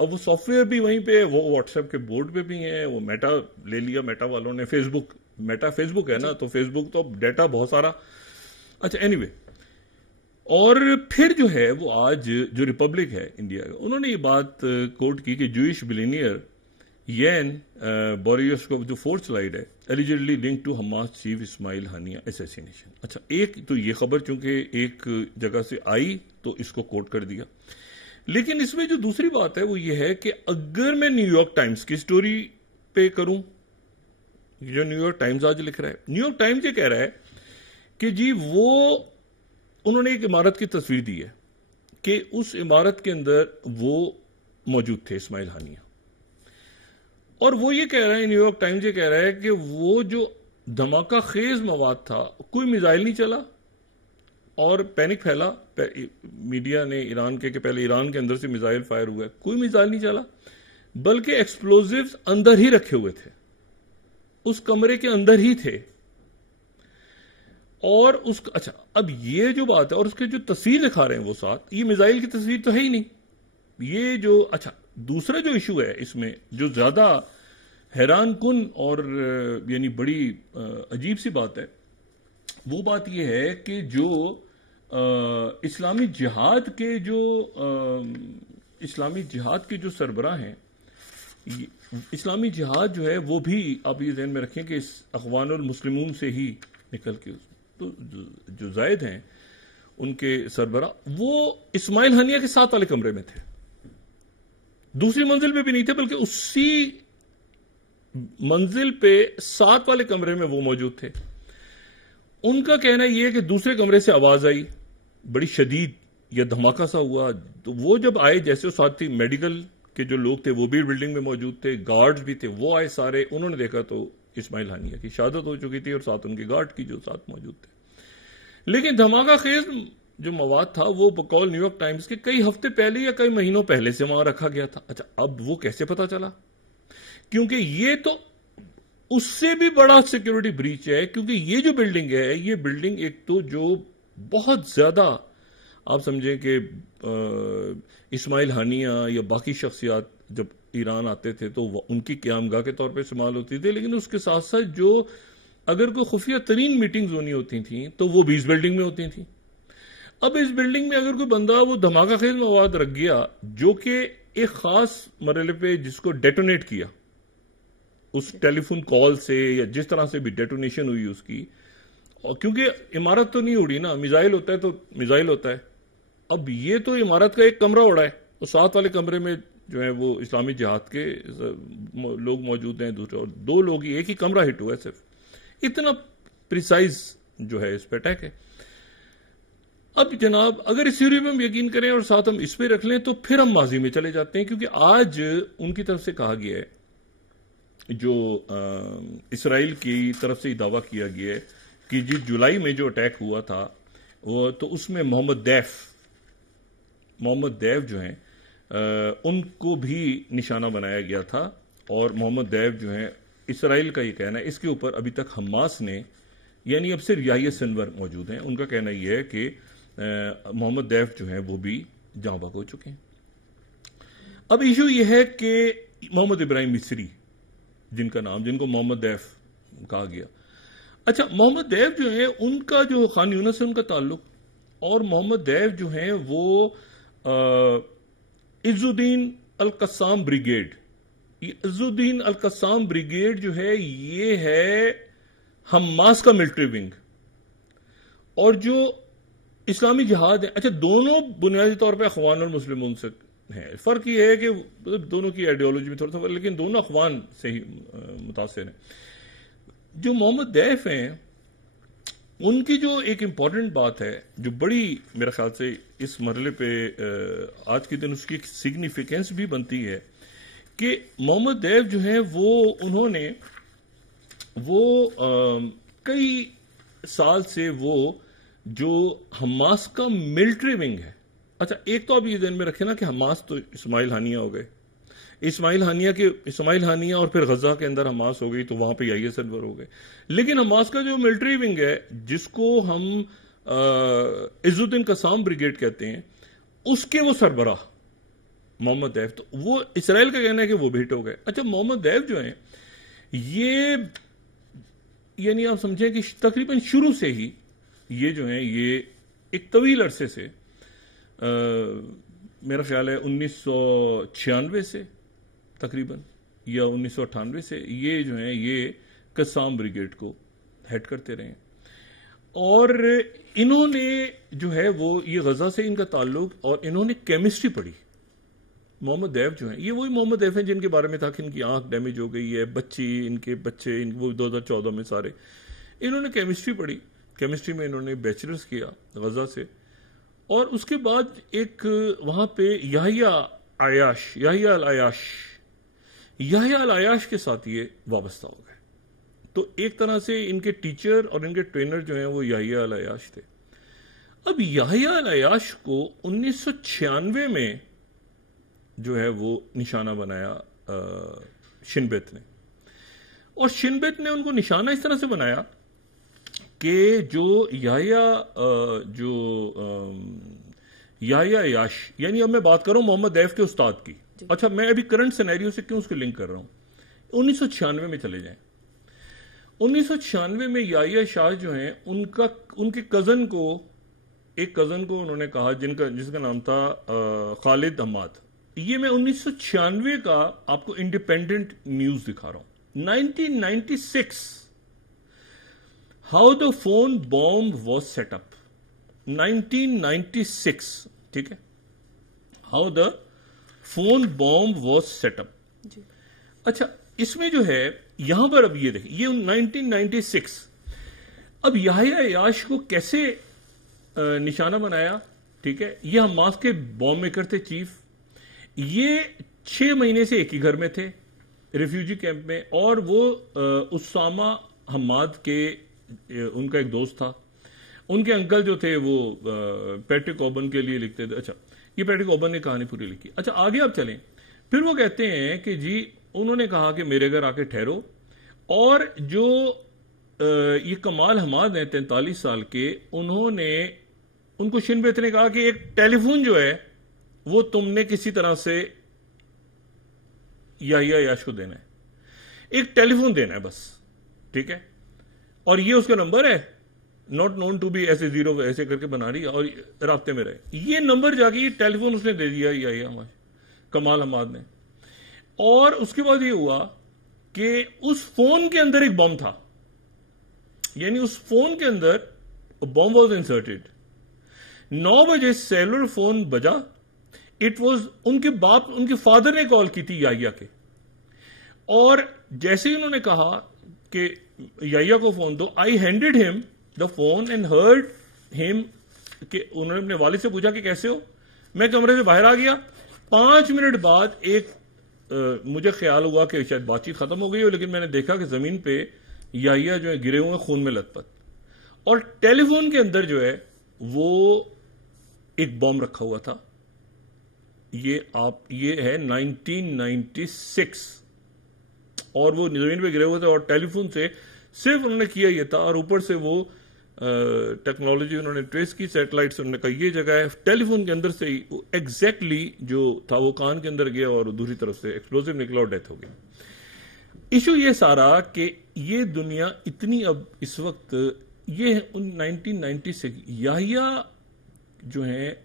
अब वो सॉफ्टवेयर भी वहीं पे है, वो व्हाट्सएप के बोर्ड पे भी हैं, वो मेटा ले लिया, मेटा वालों ने फेसबुक है ना, तो फेसबुक तो डेटा बहुत सारा। अच्छा एनीवे, और फिर जो है वो आज जो रिपब्लिक है इंडिया का, उन्होंने ये बात कोट की कि जूइश बिलियनियर येन बोरियस को जो फोर्थ स्लाइड है, allegedly link to Hamas chief Ismail Haniyeh assassination. अच्छा एक तो ये खबर चूंकि एक जगह से आई तो इसको कोट कर दिया, लेकिन इसमें जो दूसरी बात है वो ये है कि अगर मैं न्यूयॉर्क टाइम्स की स्टोरी पे करूं, जो न्यूयॉर्क टाइम्स आज लिख रहा है, न्यूयॉर्क टाइम्स ये कह रहा है कि जी वो उन्होंने एक इमारत की तस्वीर दी है कि उस इमारत के अंदर वो मौजूद थे इस्माइल हानिया, और वो ये कह रहा है, न्यूयॉर्क टाइम्स ये कह रहा है कि वो जो धमाका खेज मवाद था, कोई मिसाइल नहीं चला और पैनिक फैला मीडिया ने ईरान के कि पहले ईरान के अंदर से मिसाइल फायर हुआ है, कोई मिसाइल नहीं चला, बल्कि एक्सप्लोजिव्स अंदर ही रखे हुए थे, उस कमरे के अंदर ही थे। और अच्छा अब ये जो बात है, और उसके जो तस्वीर दिखा रहे हैं वो साथ, ये मिसाइल की तस्वीर तो है ही नहीं ये जो। अच्छा दूसरा जो इशू है इसमें जो ज्यादा हैरान कुन और यानी बड़ी अजीब सी बात है, वो बात यह है कि जो इस्लामी जिहाद के जो सरबराह हैं, इस्लामी जिहाद जो है वो भी आप ये ध्यान में रखें कि इस अखवानुल मुस्लिमून से ही निकल के, तो जो जायद हैं उनके सरबराह, वो इस्माइल हानिया के साथ वाले कमरे में थे, दूसरी मंजिल पे भी नहीं थे, बल्कि उसी मंजिल पे साथ वाले कमरे में वो मौजूद थे। उनका कहना यह है कि दूसरे कमरे से आवाज आई बड़ी शदीद, या धमाका सा हुआ, तो वो जब आए, जैसे साथ ही मेडिकल के जो लोग थे वो भी बिल्डिंग में मौजूद थे, गार्ड्स भी थे, वो आए सारे, उन्होंने देखा तो इस्माइल हानिया की शहादत हो चुकी थी और साथ उनके गार्ड की जो साथ मौजूद थे। लेकिन धमाका खेज जो मवाद था वो बकौल न्यूयॉर्क टाइम्स के कई हफ्ते पहले या कई महीनों पहले से वहां रखा गया था। अच्छा अब वो कैसे पता चला? क्योंकि ये तो उससे भी बड़ा सिक्योरिटी ब्रीच है, क्योंकि ये जो बिल्डिंग है, ये बिल्डिंग एक तो जो बहुत ज्यादा आप समझें कि इस्माइल हानिया या बाकी शख्सियात जब ईरान आते थे तो उनकी क़यामगाह के तौर पे इस्तेमाल होती थी, लेकिन उसके साथ साथ जो अगर कोई खुफिया तरीन मीटिंग्स होनी होती थी तो वो भी इस बिल्डिंग में होती थी। अब इस बिल्डिंग में अगर कोई बंदा वो धमाका खेज मवाद रख गया जो कि एक खास मरहले पे जिसको डेटोनेट किया, उस टेलीफोन कॉल से या जिस तरह से भी डेटोनेशन हुई उसकी, और क्योंकि इमारत तो नहीं उड़ी ना, मिसाइल होता है तो मिसाइल होता है। अब ये तो इमारत का एक कमरा उड़ा है, और साथ वाले कमरे में जो है वो इस्लामी जिहाद के लोग मौजूद हैं, दूसरे और 2 लोग ही, एक ही कमरा हिट हुआ है सिर्फ। इतना प्रिसाइज जो है इस पर अटैक है। अब जनाब अगर इस थ्योरी में हम यकीन करें और साथ हम इस पे रख लें तो फिर हम माजी में चले जाते हैं, क्योंकि आज उनकी तरफ से कहा गया है, जो इसराइल की तरफ से दावा किया गया है कि जी जुलाई में जो अटैक हुआ था वो, तो उसमें मोहम्मद दैफ जो हैं उनको भी निशाना बनाया गया था। और मोहम्मद दैफ जो हैं, इसराइल का ये कहना है, इसके ऊपर अभी तक हमास ने, यानी अब सिर्फ याहिया सिनवर मौजूद हैं, उनका कहना यह है कि मोहम्मद दैफ जो हैं वो भी जाँ बहक हो चुके हैं। अब इशू यह है कि मोहम्मद इब्राहिम मिस्री, जिनको मोहम्मद दैफ कहा गया, अच्छा मोहम्मद दैफ जो है उनका जो खान यूनस से उनका ताल्लुक, और मोहम्मद दैफ जो हैं वो इज़्ज़ुद्दीन अल-कस्साम ब्रिगेड, इज़्ज़ुद्दीन अल-कस्साम ब्रिगेड जो है ये है हमास का मिलिट्री विंग, और जो इस्लामी जिहाद है, अच्छा दोनों बुनियादी तौर पे अखवान और मुस्लिमून से हैं। फर्क ये है कि मतलब दोनों की आइडियोलॉजी में थोड़ा सा, लेकिन दोनों अखवान से ही मुतासिर हैं। जो मोहम्मद दैफ हैं उनकी जो एक इम्पॉर्टेंट बात है, जो बड़ी मेरे ख्याल से इस मरहले पे आज के दिन उसकी एक सिग्निफिकेंस भी बनती है, कि मोहम्मद दैफ जो है उन्होंने कई साल से वो जो हमास का मिलिट्री विंग है, अच्छा एक तो आप ये ध्यान में रखें ना कि हमास तो इस्माइल हानिया हो गए, इस्माइल हानिया और फिर गजा के अंदर हमास हो गई, तो वहां पे याहिया सिनवर हो गए। लेकिन हमास का जो मिलिट्री विंग है, जिसको हम इज़्ज़ुद्दीन कस्साम ब्रिगेड कहते हैं, उसके वो सरबराह मोहम्मद दैफ, तो वो इसराइल का कहना है कि वो भी हिट हो गए। अच्छा मोहम्मद दैफ जो है ये, यानी आप समझें कि तकरीबन शुरू से ही ये जो है ये एक तवील अरसे से, मेरा ख्याल है 1996 से तकरीबन या 1998 से ये जो है ये कस्साम ब्रिगेड को हेड करते रहे, और इन्होंने जो है वो ये गजा से इनका ताल्लुक, और इन्होंने केमिस्ट्री पढ़ी। मोहम्मद दैफ जो है ये वही मोहम्मद दैफ हैं जिनके बारे में था कि इनकी आंख डैमेज हो गई है, इनके बच्चे वो 2014 में सारे, इन्होंने केमिस्ट्री पढ़ी, केमिस्ट्री में इन्होंने बैचलर्स किया गजा से, और उसके बाद एक वहां पे याहिया अल अयाश के साथ ये वाबस्ता हो गए। तो एक तरह से इनके टीचर और इनके ट्रेनर जो हैं वो याहिया अल अयाश थे। अब याहिया अल अयाश को 1996 में जो है वो निशाना बनाया शिनबेत ने, और शिनबेत ने उनको निशाना इस तरह से बनाया कि जो याहिया अयाश, यानी अब मैं बात कर रहा हूं मोहम्मद दैफ के उस्ताद की। अच्छा मैं अभी करंट सिनेरियो से क्यों उसको लिंक कर रहा हूं, 1996 में चले जाएं। 1996 में याहिया शाह जो हैं उनके एक कजन को उन्होंने कहा, जिसका नाम था खालिद हम्माद। ये मैं 1996 का आपको इंडिपेंडेंट न्यूज दिखा रहा हूं। 1996 how the phone bomb was setup, 1996, ठीक है, how the phone bomb was setup. अच्छा इसमें जो है यहां पर अब ये देखिए, ये 1996, अब याहिया अयाश को कैसे निशाना बनाया, ठीक है, ये हमास के बॉम्ब मेकर थे चीफ, ये 6 महीने से एक ही घर में थे रिफ्यूजी कैंप में, और वो उसामा हम्माद के उनका एक दोस्त था, उनके अंकल जो थे वो पैट्रिक ओबन के लिए लिखते थे। अच्छा ये पैट्रिक ओबन ने कहानी पूरी लिखी। अच्छा आगे आप चलें, फिर वो कहते हैं कि जी उन्होंने कहा कि मेरे घर आके ठहरो, और जो ये कमाल हमाद हैं 43 साल के, उनको शिनबेत ने कहा कि एक टेलीफोन जो है वो तुमने किसी तरह से याहिया अयाश को देना है, एक टेलीफोन देना है बस, ठीक है, और ये उसका नंबर है, नॉट नोन टू बी, ऐसे 0 ऐसे करके बना रही है, और रास्ते में रहे, ये नंबर जाके ये टेलीफोन उसने दे दिया याहिया कमाल हमाद ने। और उसके बाद ये हुआ कि उस फोन के अंदर एक बम था, यानी उस फोन के अंदर बम वॉज इंसर्टेड। 9 बजे सेलुलर फोन बजा, इट वाज उनके बाप, उनके फादर ने कॉल की थी याहिया के, और जैसे ही उन्होंने कहा कि याहिया को फोन दो, I handed him the phone and heard him कि उन्होंने अपने वालिद से पूछा कि कैसे हो। मैं कमरे से बाहर आ गया। 5 मिनट बाद मुझे ख्याल हुआ कि शायद बातचीत खत्म हो गई हो, लेकिन मैंने देखा कि जमीन पे याहिया जो है गिरे हुए खून में लथपथ, और टेलीफोन के अंदर जो है वो एक बॉम्ब रखा हुआ था। ये है 1996, और वो जमीन पे गिरे हुए थे, और टेलीफोन से सिर्फ उन्होंने किया ये था, और ऊपर से वो टेक्नोलॉजी उन्होंने ट्रेस की, सैटेलाइट से उन्होंने कहा ये जगह है। टेलीफोन के अंदर से ही एग्जैक्टली जो था वो कान के अंदर गया, और दूसरी तरफ से एक्सप्लोसिव निकला और डेथ हो गई। इशू ये सारा कि ये दुनिया इतनी अब इस वक्त ये 1996 याहिया जो है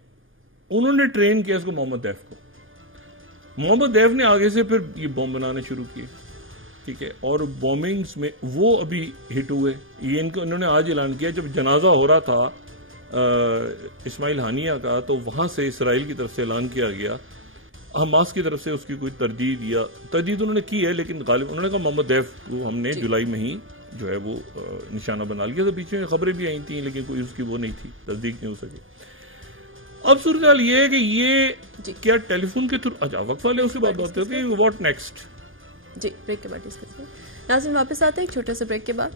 उन्होंने ट्रेन किया इसको मोहम्मद दैफ को। मोहम्मद दैफ ने आगे से फिर ये बॉम्ब बनाने शुरू किए, ठीक है, और बॉम्बिंग्स में वो अभी हिट हुए। ये इन्होंने आज ऐलान किया, जब जनाजा हो रहा था इस्माइल हानिया का, तो वहां से इसराइल की तरफ से ऐलान किया गया, हमास की तरफ से उसकी कोई तरदीद उन्होंने की है, लेकिन गालिब उन्होंने कहा मोहम्मद दैफ को हमने जुलाई में ही जो है वो निशाना बना लिया। तो बीच में खबरें भी आई थी, लेकिन कोई उसकी वो नहीं थी, तस्दीक नहीं हो सकी। अब सूरत हाल ये है कि ये क्या टेलीफोन के थ्रू, अच्छा वक्त वाले उसके बाद बात होती है व्हाट नेक्स्ट। जी, ब्रेक के बाद डिस्कस करें। नाज़रीन वापस आते हैं एक छोटे से ब्रेक के बाद।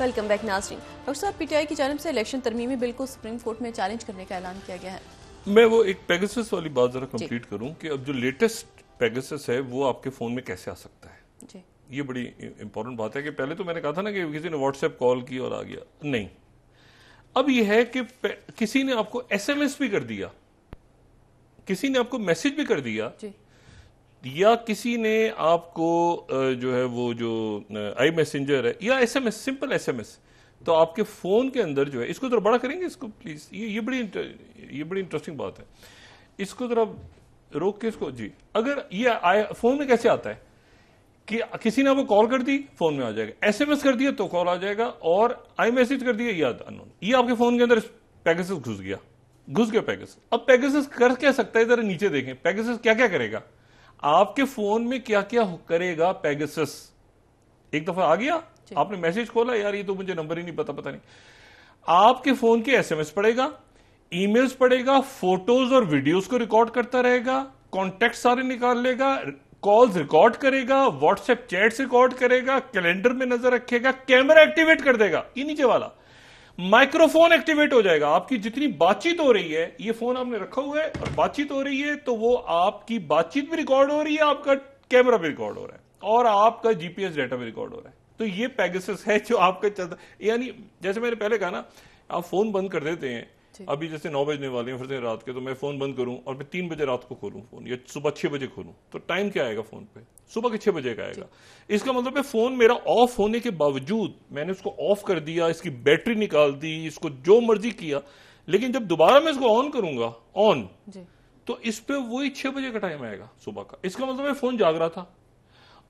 वेलकम बैक नाज़रीन। डॉक्टर साहब, पीटीआई की जानिब से इलेक्शन तरमीमी बिल को सुप्रीम कोर्ट में चैलेंज करने का ऐलान किया गया है। मैं वो एक पेगासस वाली बात जरा कंप्लीट करूं कि अब जो लेटेस्ट पेगासस है वो आपके फोन में कैसे आ सकता है। जी, ये बड़ी इंपॉर्टेंट बात है कि पहले तो मैंने कहा था ना कि किसी ने व्हाट्सएप कॉल की और आ गया, नहीं। अब ये है कि किसी ने आपको एसएमएस भी कर दिया, किसी ने आपको मैसेज भी कर दिया जी, या किसी ने आपको जो है वो जो आई मैसेंजर है या एसएमएस, सिंपल एसएमएस, तो आपके फोन के अंदर जो है, इसको जरा बड़ा करेंगे इसको प्लीज, ये बड़ी इंटरेस्टिंग बात है, इसको जरा रोक के इसको। जी, अगर ये फोन में कैसे आता है कि किसी ने आपको कॉल कर दी, फोन में आ जाएगा, एसएमएस कर दिया तो कॉल आ जाएगा, और आई मैसेज कर दिया याद अननोन, ये आपके फोन के अंदर पेगासस घुस गया पेगासस। अब पेगासस कर क्या सकता है, जरा नीचे देखें पेगासस क्या क्या करेगा, आपके फोन में क्या क्या करेगा पेगासस। एक दफा आ गया, आपने मैसेज खोला, यार ये तो मुझे नंबर ही नहीं पता नहीं, आपके फोन के एसएमएस पढ़ेगा, ईमेल्स पढ़ेगा, फोटोज और वीडियोस को रिकॉर्ड करता रहेगा, कॉन्टेक्ट सारे निकाल लेगा, कॉल्स रिकॉर्ड करेगा, व्हाट्सएप चैट्स रिकॉर्ड करेगा, कैलेंडर में नजर रखेगा, कैमरा एक्टिवेट कर देगा, ये नीचे वाला माइक्रोफोन एक्टिवेट हो जाएगा। आपकी जितनी बातचीत हो रही है, ये फोन आपने रखा हुआ है और बातचीत हो रही है, तो वो आपकी बातचीत भी रिकॉर्ड हो रही है, आपका कैमरा भी रिकॉर्ड हो रहा है, और आपका जीपीएस डाटा भी रिकॉर्ड हो रहा है। तो ये पेगासस है जो आपका चलता, यानी जैसे मैंने पहले कहा ना, आप फोन बंद कर देते हैं, अभी जैसे 9 बजने वाले हैं फिर से रात के, तो मैं फोन बंद करूं और मैं 3 बजे रात को खोलूं फोन, या सुबह 6 बजे खोलूं, तो टाइम क्या आएगा फोन पे, सुबह के 6 बजे का आएगा। इसका मतलब है फोन मेरा ऑफ होने के बावजूद मैंने उसको ऑफ कर दिया, इसकी बैटरी निकाल दी, इसको जो मर्जी किया, लेकिन जब दोबारा मैं इसको ऑन करूंगा ऑन, तो इस पे वही 6 बजे का टाइम आएगा सुबह का। इसका मतलब है फोन जाग रहा था,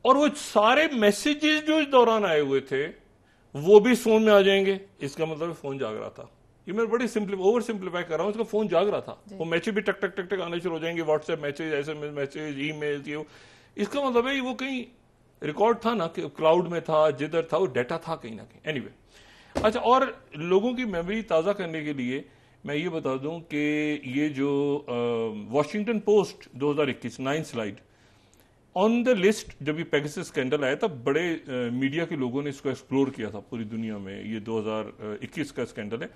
और वो सारे मैसेजेस जो इस दौरान आए हुए थे वो भी फोन में आ जाएंगे। इसका मतलब फोन जाग रहा था। ये मैं बड़ी ओवर सिंप्लीफाई कर रहा हूं, इसका फोन जाग रहा था, वो मैसेज भी टक टक टक टक आने शुरू हो जाएंगे, WhatsApp message, SMS message, email, ये। इसका मतलब है वो कहीं रिकॉर्ड था ना, कि क्लाउड में था, जिधर था वो डाटा था कहीं ना कहीं। एनीवे, अच्छा, और लोगों की मेमोरी ताजा करने के लिए मैं ये बता दूं कि ये जो Washington post 2021 9 slide on the list, जब ये पेगासस स्कैंडल आया था, बड़े मीडिया के लोगों ने इसको एक्सप्लोर किया था पूरी दुनिया में। ये 2021 का स्कैंडल है।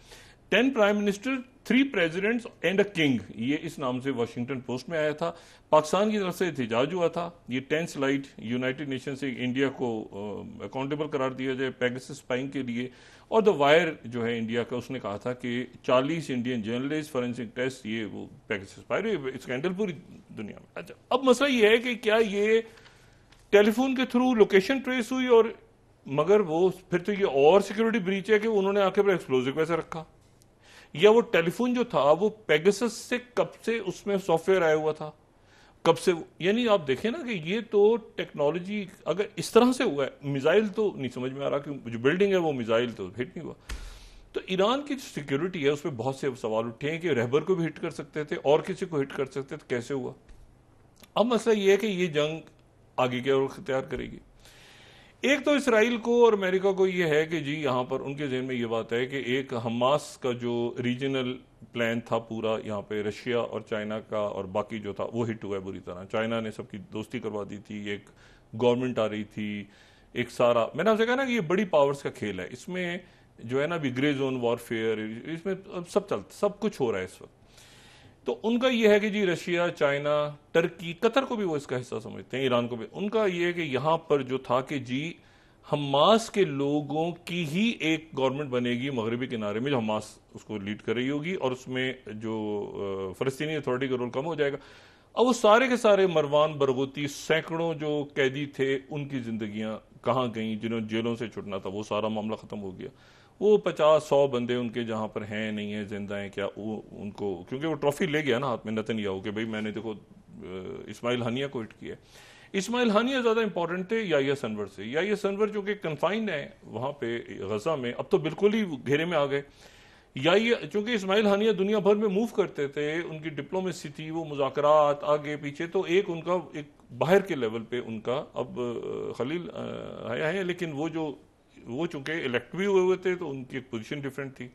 10 prime minister, 3 presidents and a king, ये इस नाम से वॉशिंगटन पोस्ट में आया था। पाकिस्तान की तरफ से एहतजाज हुआ था। ये 10 स्लाइड यूनाइटेड नेशन से इंडिया को अकाउंटेबल करार दिया जाए पेगासस स्पाइंग के लिए। और द वायर जो है इंडिया का, उसने कहा था कि 40 इंडियन जर्नलिस्ट, फॉरेंसिक टेस्ट, ये वो पेगासस स्पाई स्कैंडल पूरी दुनिया में। अच्छा, अब मसला ये है कि क्या ये टेलीफोन के थ्रू लोकेशन ट्रेस हुई, और मगर वो फिर तो ये और सिक्योरिटी ब्रीच है कि उन्होंने आके पर एक्सप्लोजिव कैसे रखा, या वो टेलीफोन जो था वो पेगासस से कब से उसमें सॉफ्टवेयर आया हुआ था, कब से, यानी आप देखें ना कि ये तो टेक्नोलॉजी अगर इस तरह से हुआ है, मिसाइल तो नहीं समझ में आ रहा कि जो बिल्डिंग है वो मिसाइल तो हिट नहीं हुआ। तो ईरान की जो सिक्योरिटी है उस पर बहुत से सवाल उठे हैं कि रहबर को भी हिट कर सकते थे और किसी को हिट कर सकते थे, कैसे हुआ। अब मसला ये है कि ये जंग आगे क्या और इख्तियार करेगी। एक तो इसराइल को और अमेरिका को ये है कि जी यहाँ पर उनके जहन में ये बात है कि एक हमास का जो रीजनल प्लान था पूरा यहाँ पे रशिया और चाइना का और बाकी जो था वो हिट हुआ है बुरी तरह। चाइना ने सबकी दोस्ती करवा दी थी, एक गवर्नमेंट आ रही थी, एक सारा, मैंने आपसे कहा ना कि ये बड़ी पावर्स का खेल है, इसमें जो है ना भी ग्रे जोन वॉरफेयर, इसमें सब कुछ हो रहा है इस वक्त। तो उनका यह है कि जी रशिया, चाइना, टर्की, कतर को भी वो इसका हिस्सा समझते हैं, ईरान को भी। उनका यह है कि यहां पर जो था कि जी हमास के लोगों की ही एक गवर्नमेंट बनेगी मगरबी किनारे में, जो हमास उसको लीड कर रही होगी और उसमें जो फलस्तीनी अथॉरिटी का रोल कम हो जाएगा। अब वो सारे के सारे मरवान बरगोती, सैकड़ों जो कैदी थे, उनकी जिंदगियां कहाँ गई, जिन्होंने जेलों से छुटना था, वो सारा मामला खत्म हो गया। वो 50-100 बंदे उनके जहां पर हैं नहीं है, जिंदा हैं क्या, वो उनको, क्योंकि वो ट्रॉफी ले गया ना हाथ में नेतन्याहू के, भाई मैंने देखो इस्माइल हानिया को हिट किया। इस्माइल हानिया ज्यादा इंपॉर्टेंट थे याहिया सिनवर से। याहिया सिनवर जो कि कन्फाइंड है वहां पे गजा में, अब तो बिल्कुल ही घेरे में आ गए। याहिया, चूंकि इस्माइल हानिया दुनिया भर में मूव करते थे, उनकी डिप्लोमेसी थी, वो मुज़ाकरात आगे पीछे, तो एक उनका एक बाहर के लेवल पे उनका, अब खलील है लेकिन वो चूंकि इलेक्ट भी हुए थे तो उनकी एक पोजीशन डिफरेंट थी।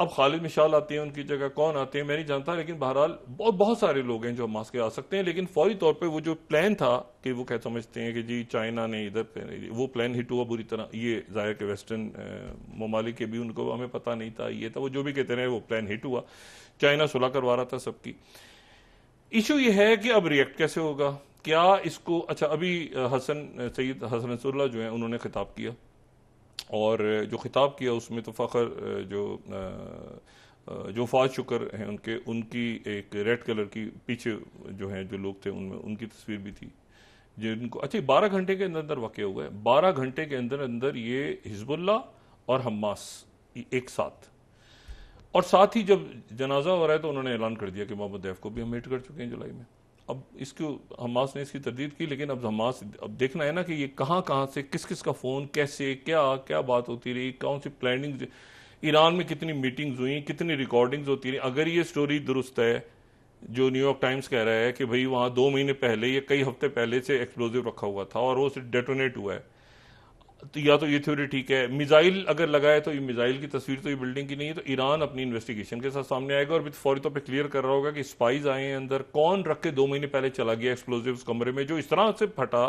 अब खालिद मिशाल आते हैं उनकी जगह, कौन आते हैं मैं नहीं जानता, लेकिन बहरहाल बहुत सारे लोग हैं जो हमास के आ सकते हैं। लेकिन फौरी तौर पे वो जो प्लान था कि वो क्या समझते हैं कि जी चाइना ने इधर पे, वो प्लान हिट हुआ बुरी तरह। ये जाहिर के वेस्टर्न ममालिक के भी उनको हमें पता नहीं था, ये था वो जो भी कहते रहे, वो प्लान हिट हुआ। चाइना सुलह करवा रहा था सबकी। इशू ये है कि अब रिएक्ट कैसे होगा, क्या इसको, अच्छा अभी सैयद हसन नसरुल्लाह जो है उन्होंने खिताब किया, और जो खिताब किया उसमें तो फखर जो फाज शुक्र हैं उनकी एक रेड कलर की पीछे जो है जो लोग थे उनमें उनकी तस्वीर भी थी जिनको, अच्छा 12 घंटे के अंदर वाक़या हुआ है। 12 घंटे के अंदर अंदर ये हिजबुल्लाह और हमास एक साथ, और साथ ही जब जनाजा हो रहा है तो उन्होंने ऐलान कर दिया कि मोहम्मद दैफ को भी हम हिट कर चुके हैं जुलाई में। अब इसको हमास ने इसकी तरदीद की, लेकिन अब हमास, अब देखना है ना कि ये कहाँ से किस किस का फोन, कैसे क्या बात होती रही, कौन सी प्लानिंग, ईरान में कितनी मीटिंग्स हुई, कितनी रिकॉर्डिंग्स होती रही। अगर ये स्टोरी दुरुस्त है जो न्यूयॉर्क टाइम्स कह रहा है कि भाई वहां 2 महीने पहले या कई हफ्ते पहले से एक्सप्लोजिव रखा हुआ था और वो डेटोनेट हुआ है, तो या तो ये थ्योरी ठीक है। मिसाइल अगर लगाए तो ये मिसाइल की तस्वीर तो ये बिल्डिंग की नहीं है, तो ईरान अपनी इन्वेस्टिगेशन के साथ सामने आएगा और भी फौरी तौर पे क्लियर कर रहा होगा कि स्पाइज आए हैं अंदर, कौन रख के 2 महीने पहले चला गया एक्सप्लोजिव कमरे में जो इस तरह से फटा।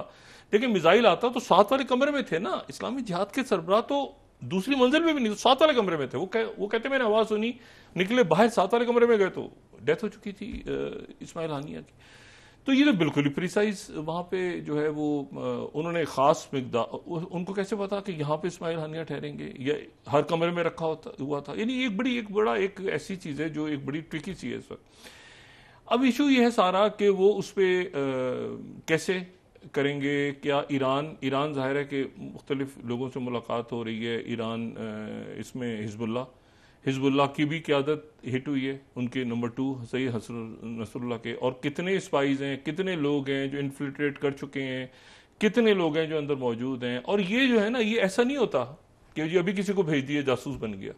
लेकिन मिसाइल आता तो 7 वाले कमरे में थे ना, इस्लामी जिहाद के सरबराह तो दूसरी मंजिल में भी नहीं, तो 7 वाले कमरे में थे। वो कहते मैंने आवाज सुनी, निकले बाहर, 7 वाले कमरे में गए तो डेथ हो चुकी थी इस्माइल हानिया की। तो ये तो बिल्कुल ही प्रिसाइज वहां पे जो है वो उन्होंने खास मिकदार, उनको कैसे पता कि यहाँ पे इस्माइल हानिया ठहरेंगे, या हर कमरे में रखा हुआ था। यानी एक ऐसी चीज है जो एक बड़ी ट्रिकी सी है इस वक्त। अब इशू ये है सारा कि वो उस पर कैसे करेंगे, क्या ईरान जाहिर है कि मुख्तलिफ लोगों से मुलाकात हो रही है, ईरान इसमें हिजबुल्लाह की भी क़यादत हिट हुई है, उनके नंबर 2 सैयद हसन नसरुल्लाह के, और कितने स्पाइज हैं, कितने लोग हैं जो इन्फिल्ट्रेट कर चुके हैं, कितने लोग हैं जो अंदर मौजूद हैं। और ये जो है ना, ये ऐसा नहीं होता कि जी अभी किसी को भेज दिया जासूस बन गया।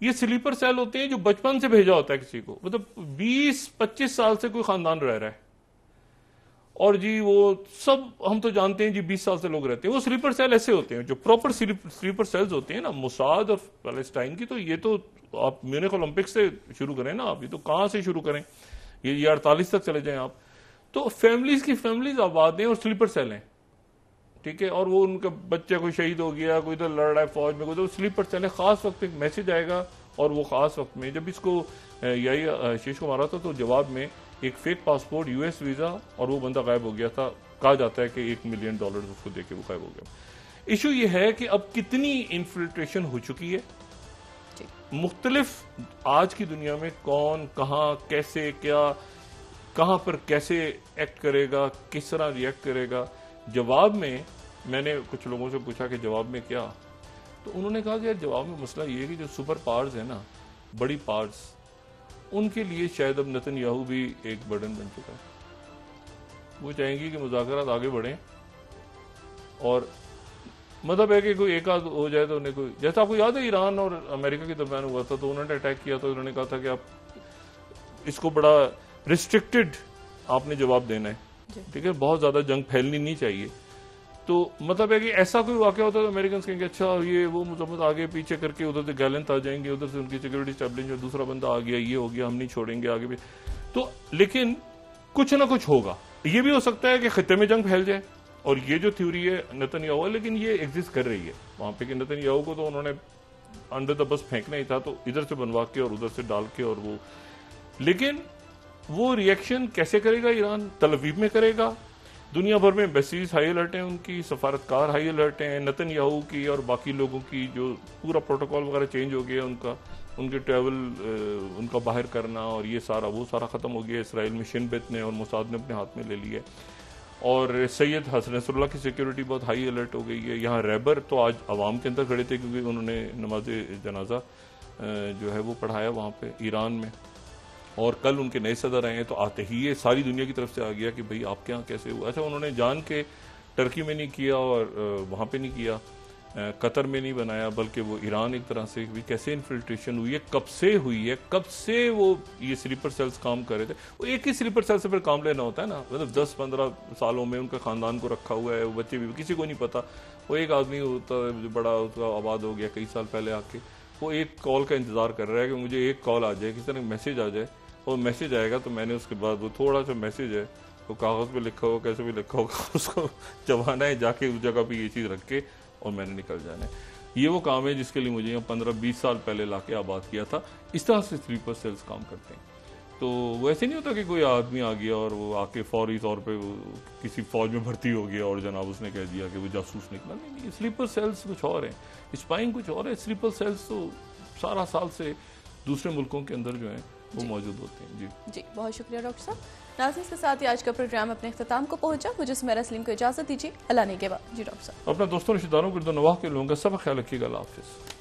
ये स्लीपर सेल होते हैं जो बचपन से भेजा होता है किसी को, मतलब 20-25 साल से कोई खानदान रह रहा है और जी वो सब हम तो जानते हैं जी 20 साल से लोग रहते हैं। वो स्लीपर सेल ऐसे होते हैं जो प्रॉपर स्लीपर सेल्स होते हैं ना, मोसाद और पैलेस्टाइन की। तो ये तो आप म्यूनिख ओलंपिक्स से शुरू करें ना, आप ये तो कहां से शुरू करें, ये 48 तक चले जाएं आप। तो फैमिलीज आबाद हैं और स्लीपर सेल हैं, ठीक है। और वो उनका बच्चा कोई शहीद हो गया, कोई तो लड़ रहा है फौज में, कोई तो स्लीपर सेल है। खास वक्त एक मैसेज आएगा और वो खास वक्त में, जब इसको यही शीश को मारा था तो जवाब में एक फेक पासपोर्ट, यूएस वीजा, और वो बंदा गायब हो गया था। कहा जाता है कि $1 मिलियन उसको देके वो गायब हो गया। इशू ये है कि अब कितनी इन्फिल्ट्रेशन हो चुकी है मुख्तलिफ आज की दुनिया में, कौन कहां कैसे क्या, कहां पर कैसे एक्ट करेगा, किस तरह रिएक्ट करेगा। जवाब में मैंने कुछ लोगों से पूछा कि जवाब में क्या, तो उन्होंने कहा कि यार जवाब में मसला ये है कि जो सुपर पावर्स है ना, बड़ी पावर्स, उनके लिए शायद अब नेतन्याहू भी एक बर्डन बन चुका है। वो चाहेंगी कि मुज़ाकरात आगे बढ़ें, और मतलब है कि कोई एक आध हो जाए तो उन्हें कोई, जैसा आपको याद है ईरान और अमेरिका के दरमियान हुआ था, तो उन्होंने अटैक किया, तो उन्होंने कहा था कि आप इसको बड़ा रिस्ट्रिक्टेड आपने जवाब देना है, ठीक है, बहुत ज्यादा जंग फैलनी नहीं चाहिए। तो मतलब है कि ऐसा कोई वाकया होता है तो अमेरिकन कहेंगे अच्छा ये वो मुजम्मत आगे पीछे करके उधर से गैलेंट आ जाएंगे, उधर से उनकी सिक्योरिटी स्टैब्लिश, दूसरा बंदा आ गया, ये हो गया, हम नहीं छोड़ेंगे आगे भी। तो लेकिन कुछ ना कुछ होगा। ये भी हो सकता है कि खित्ते में जंग फैल जाए, और ये जो थ्योरी है नेतन्याहू, लेकिन ये एग्जिस्ट कर रही है वहां पे कि नेतन्याहू को तो उन्होंने अंडर द बस फेंकना ही था, तो इधर से बनवा के और उधर से डाल के, और वो, लेकिन वो रिएक्शन कैसे करेगा ईरान? तल अवीव में करेगा, दुनिया भर में एम्बेसीज हाई अलर्ट हैं, उनकी सफारतकार हाई अलर्ट हैं, नेतन्याहू की और बाकी लोगों की जो पूरा प्रोटोकॉल वगैरह चेंज हो गया उनका, उनके ट्रैवल उनका बाहर करना और ये सारा वो सारा खत्म हो गया। इसराइल में शिन बेत ने और मोसाद ने अपने हाथ में ले लिया, और सैयद हसन नसरुल्लाह की सिक्योरिटी बहुत हाई अलर्ट हो गई है। यहाँ रैबर तो आज अवाम के अंदर खड़े थे क्योंकि उन्होंने नमाज जनाजा जो है वो पढ़ाया वहाँ पे ईरान में, और कल उनके नए सदर आए हैं, तो आते ही ये सारी दुनिया की तरफ से आ गया कि भाई आपके यहाँ कैसे हुआ। अच्छा, उन्होंने जान के टर्की में नहीं किया और वहाँ पे नहीं किया, कतर में नहीं बनाया, बल्कि वो ईरान एक तरह से भी कैसे इन्फिल्ट्रेशन हुई है, कब से हुई है, कब से वो ये स्लीपर सेल्स काम कर रहे थे। वो एक ही स्लीपर सेल से फिर काम लेना होता है ना, मतलब 10-15 सालों में उनका खानदान को रखा हुआ है, वो बच्चे भी किसी को नहीं पता। वो एक आदमी होता है जो बड़ा उसका आबाद हो गया कई साल पहले आके, वो एक कॉल का इंतजार कर रहा है कि मुझे एक कॉल आ जाए, किसी तरह मैसेज आ जाए, और मैसेज आएगा तो मैंने उसके बाद वो थोड़ा सा मैसेज है वो कागज़ पे लिखा होगा, कैसे भी लिखा होगा, उसको चबाना है जाके उस जगह पे ये चीज़ रख के, और मैंने निकल जाना है। ये वो काम है जिसके लिए मुझे यहाँ 15-20 साल पहले लाके आबाद किया था। इस तरह से स्लीपर सेल्स काम करते हैं। तो वो ऐसे नहीं होता कि कोई आदमी आ गया और वो आके फौरी तौर पे किसी फौज में भर्ती हो गया और जनाब उसने कह दिया कि वो जासूस निकला। नहीं, स्लीपर सेल्स कुछ और है, स्पाइंग कुछ और है। स्लीपर सेल्स तो सारा साल से दूसरे मुल्कों के अंदर जो है वो मौजूद होते हैं। जी बहुत शुक्रिया डॉक्टर साहब। नाज़रीन, के साथ ही आज का प्रोग्राम अपने इख्तिताम को पहुंचा। मुझे सुमेरा सलीम को इजाजत दीजिए, अल्लाह ने के बाद। जी डॉक्टर साहब, अपने दोस्तों रिश्तेदारों को नवाह के लोगों का सब ख्याल रखिएगा। अल्लाह हाफिज़।